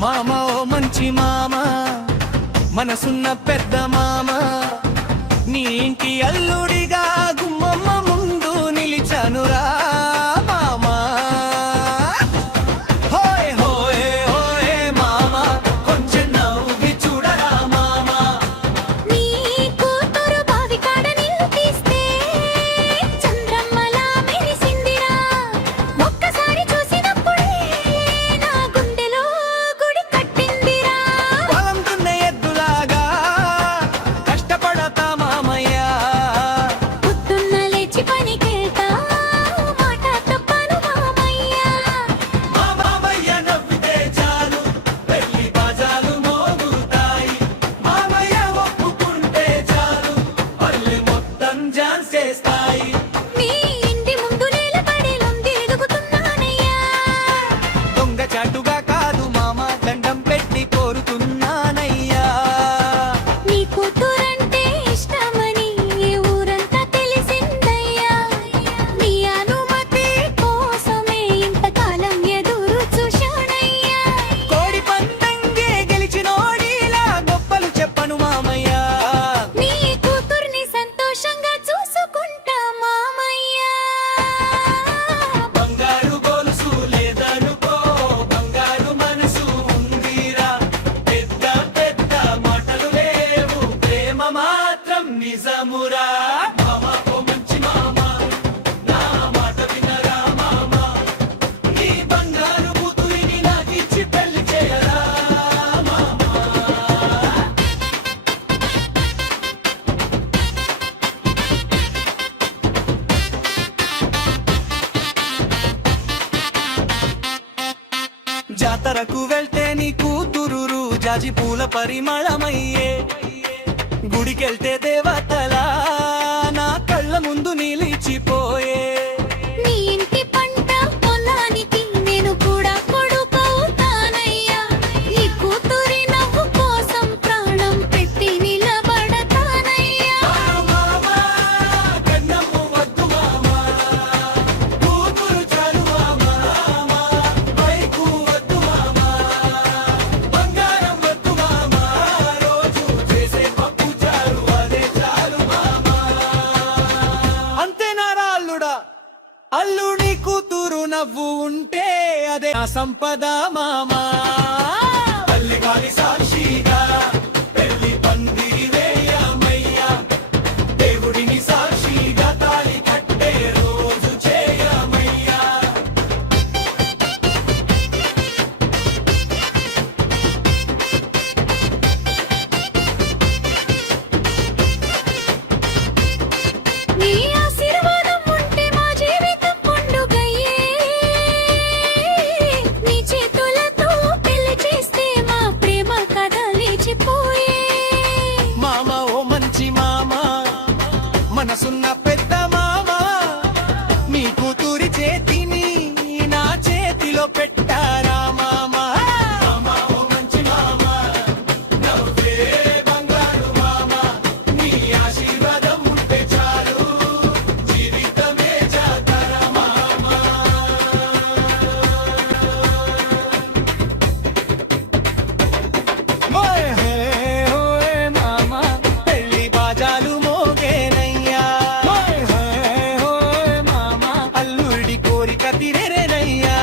మామ ఓ మంచి మామ మనసున్న పెద్ద మామ నీ ఇంటి అల్లుడిగా గుమ్మమ్మ ముందు నిలిచానురా మామా హోయ్ హోయ్ హోయ్ మామ కొంచెం నవ్వి చూడరా మామ నీ కూతురు బావి కాడ నీళ్లు తీస్తే చంద్రమ్మలా మెరిసిందిరా ఒక్కసారి చూసినప్పుడే నా గుండెలో గుడి కట్టిందిరా పొలం దున్నే ఎద్దులాగా కష్టపడతా మామయ్య పొద్దున్న లేచి పనికెళ్తా మాట తప్పను మామయ్య మా మామయ్య నవ్వితే చాలు పెళ్లి బాజాలు మోగుతాయి మామయ్య ఒప్పుకుంటే చాలు పల్లె మొత్తం డాన్స్ చేస్తాయి నీ ఇంటి ముందు నిలబడి లొంగి ఎదుగుతున్నానయ్యా దొంగ చాటుగా కాదు మామ దండం పెట్టి కోరుతున్నానయ్యా నీ కూతురంటే ఇష్టమని ఈ ఊరంతా తెలిసిందయ్యా నీ అనుమతి కోసమే ఇంతకాలం ఎదురు చూశానయ్యా కోడి పందంగే గెలిచినోడిలా గొప్పలు చెప్పను మామయ్య నీ కూతుర్ని సంతోషంగా చూసుకుంటా మామయ్యా బంగారు గొలుసు లేదనుకో బంగారు మనసు ఉందిరా పెద్ద పెద్ద మాటలు లేవు ప్రేమ మాత్రం నిజమురా మామ ఓ మంచి మామ నా మాట వినరా మామ నీ బంగారు కూతురిని నాకిచ్చి పెళ్లి చేయరా మామ జాతరకు వెళ్తే నీ కూతురు జాజి పూల పరిమళమయ్యే గుడికెళ్తే దేవతలా నా కళ్ళ ముందు నిలిచిపోయే నీ ఇంటి పంట పొలానికి నేను కూడా కొడుకవుతానయ్యా నీ కూతురి నవ్వు కోసం ప్రాణం పెట్టి నిలబడతానయ్యా మామా కన్నమ్ము వద్దు మామా కూతురు చాలు మామా బైకు వద్దు మామా బంగారం వద్దు మామా రోజు చేసే పప్పు చారు అదే చాలు మామా అంతేనా రా అల్లుడా అల్లుడి కూతురు నవ్వు ఉంటే అదే నా సంపద మామా తల్లి గాలి సాక్షిగా పెళ్లి పందిరి వేయమయ్యా దేవుడిని సాక్షిగా తాళి కట్టే రోజు చేయమయ్యా నీ ఆశీర్వాదం ఉంటే మా జీవితం పండుగయ్యే నీ చేతులతో పెళ్లి చేస్తే మా ప్రేమ కథ లేచిపోయే మామ ఓ మంచి మామ మనసున్న పెద్ద మామ మీ కూతురి చేతిని నా చేతిలో పెట్టారా మామ మామ ఓ మంచి మామ నవ్వే బంగారు మామ నీ ఆశీర్వాదం ఉంటే చాలు జీవితమే జాతర మామ ఓయ్ హే ఓయ్ మామ పెళ్లి బాజాలు మోగేనయ్యా ఓయ్ హే ఓయ్ మామ అల్లుడి కోరిక తీరేనయ్యా